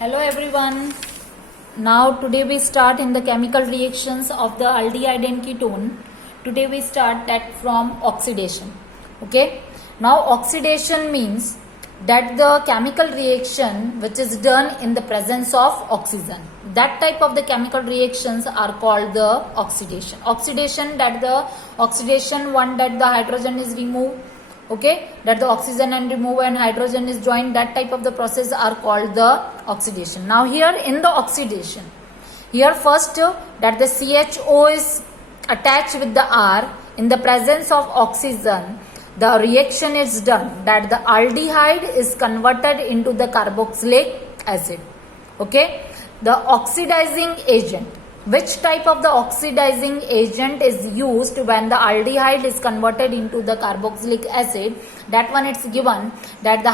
Hello everyone. Now today we start in the chemical reactions of the aldehyde and ketone. Today we start that from oxidation. Okay. Now oxidation means that the chemical reaction which is done in the presence of oxygen. That type of the chemical reactions are called the oxidation. Oxidation that the oxidation one that the hydrogen is removed. Okay, that the oxygen and remove and hydrogen is joined, that type of the process are called the oxidation. Now here in the oxidation, here first that the CHO is attached with the R in the presence of oxygen, the reaction is done that the aldehyde is converted into the carboxylic acid. Okay, the oxidizing agent. Which type of the oxidizing agent is used when the aldehyde is converted into the carboxylic acid? That one it's given that the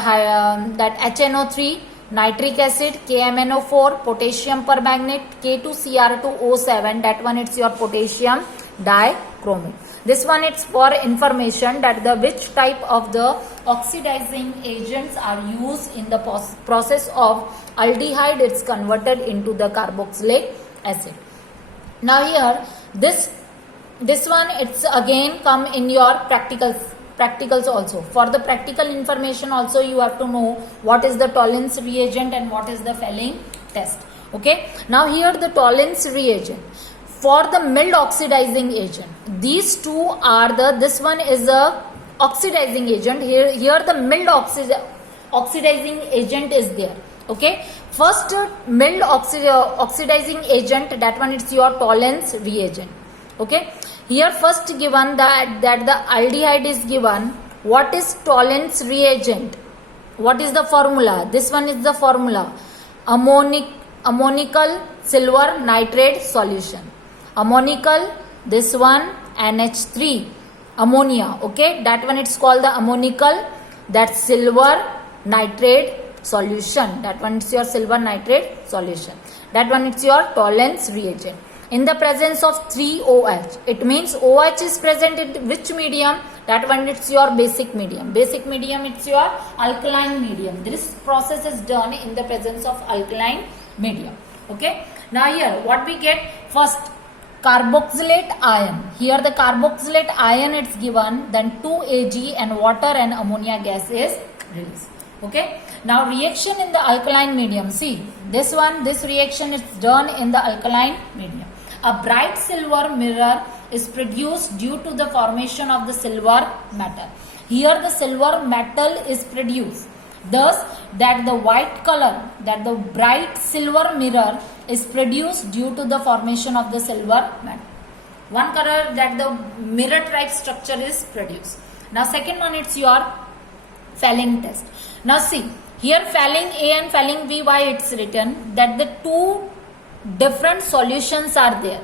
that HNO3, nitric acid, KMNO4, potassium permanganate, K2Cr2O7. That one it's your potassium dichromate. This one it's for information that the which type of the oxidizing agents are used in the process of aldehyde. It's converted into the carboxylic acid. Now here this one it's again come in your practicals also. For the practical information also you have to know what is the Tollens reagent and what is the Fehling test. Okay. Now here the Tollens reagent for the mild oxidizing agent. These two are this one is a oxidizing agent. Here the mild oxidizing agent is there. Okay. First mild oxidizing agent, that one it's your Tollens reagent. Okay. Here first given that the aldehyde is given. What is Tollens reagent? What is the formula? This one is the formula. Ammonical silver nitrate solution. Ammonical, this one NH3 ammonia. Okay. That one it's called the ammonical, that silver nitrate solution. That one is your silver nitrate solution. That one is your Tollens reagent. In the presence of 3OH, it means OH is present in which medium? That one is your basic medium. Basic medium it's your alkaline medium. This process is done in the presence of alkaline medium. Okay. Now here what we get first, carboxylate ion. Here the carboxylate ion it's given, then 2Ag and water and ammonia gas is released. Okay. Now reaction in the alkaline medium. See this one, this reaction is done in the alkaline medium. A bright silver mirror is produced due to the formation of the silver metal. Here the silver metal is produced. Thus that the white color, that the bright silver mirror is produced due to the formation of the silver metal. One color that the mirror type structure is produced. Now second one it's your Fehling test. Now see, here Fehling A and Fehling B, why it's written that the two different solutions are there.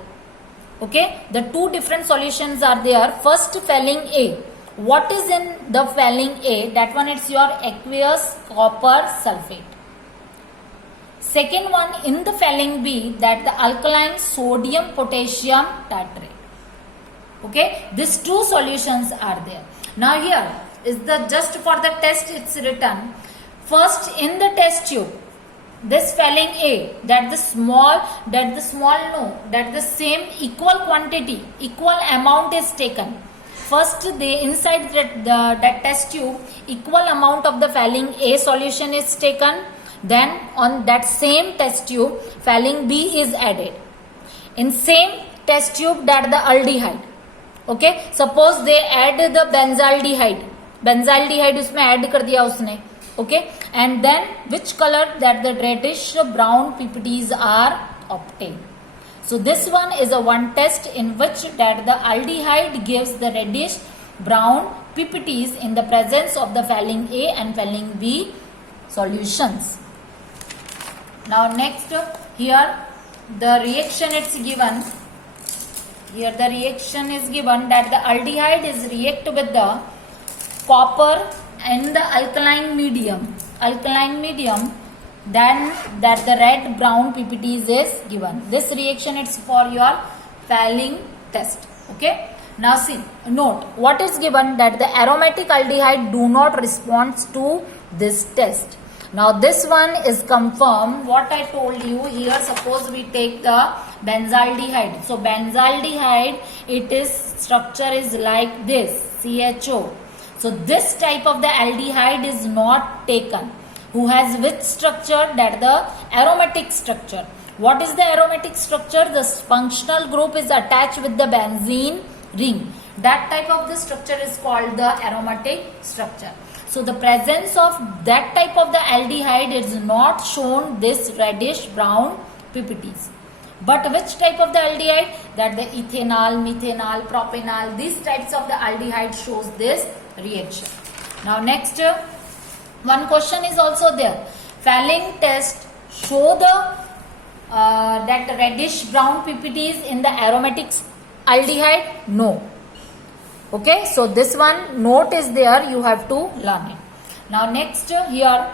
Okay, the two different solutions are there. First Fehling A. What is in the Fehling A? That one it's your aqueous copper sulfate. Second one in the Fehling B, that the alkaline sodium potassium tartrate. Okay, these two solutions are there. Now here is the just for the test it's written. First in the test tube, this Fehling A, that the same equal quantity, equal amount is taken. First they inside that test tube, equal amount of the Fehling A solution is taken. Then on that same test tube, Fehling B is added. In same test tube that the aldehyde. Okay, suppose they add the benzaldehyde उसमें add कर दिया उसने. Okay, and then which color? That the reddish brown PPTs are obtained. So this one is a one test in which that the aldehyde gives the reddish brown PPTs in the presence of the Fehling A and Fehling B solutions. Now next here the reaction it's given. Here the reaction is given that the aldehyde is react with the copper in the alkaline medium, then that the red brown PPTs is given. This reaction it's for your Fehling test. Okay. Now see, note what is given, that the aromatic aldehyde do not respond to this test. Now this one is confirmed what I told you here. Suppose we take the benzaldehyde. So benzaldehyde, it is structure is like this, CHO. So this type of the aldehyde is not taken. Who has which structure? That the aromatic structure. What is the aromatic structure? The functional group is attached with the benzene ring. That type of the structure is called the aromatic structure. So the presence of that type of the aldehyde is not shown this reddish brown PPTs. But which type of the aldehyde? That the ethanol, methanol, propanol, these types of the aldehyde shows this reaction. Now next, one question is also there. Fehling test show the that reddish brown PPTs in the aromatic aldehyde? No. Okay, so this one note is there, you have to learn it. Now next here